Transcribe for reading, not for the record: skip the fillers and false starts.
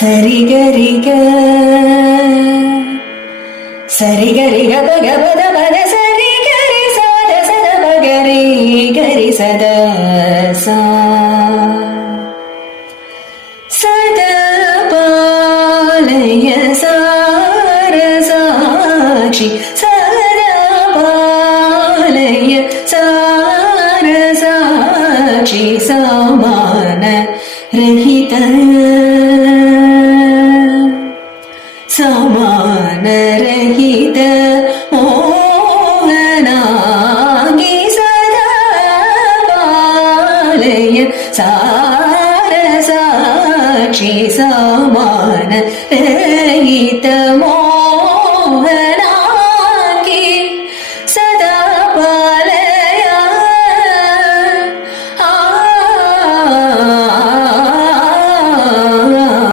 సరి గరి గ సరి గరి గ పగ పద పద సరి గరి సద సద పగరి గరి సద సా సద పాలయ సార సాక్షి సద పాలయ సార సాక్షి సమాన రహిత సమాన రహిత మోహనాంగి సదా పాలయ సార సాక్షి సమాన రహిత మోహనాంగి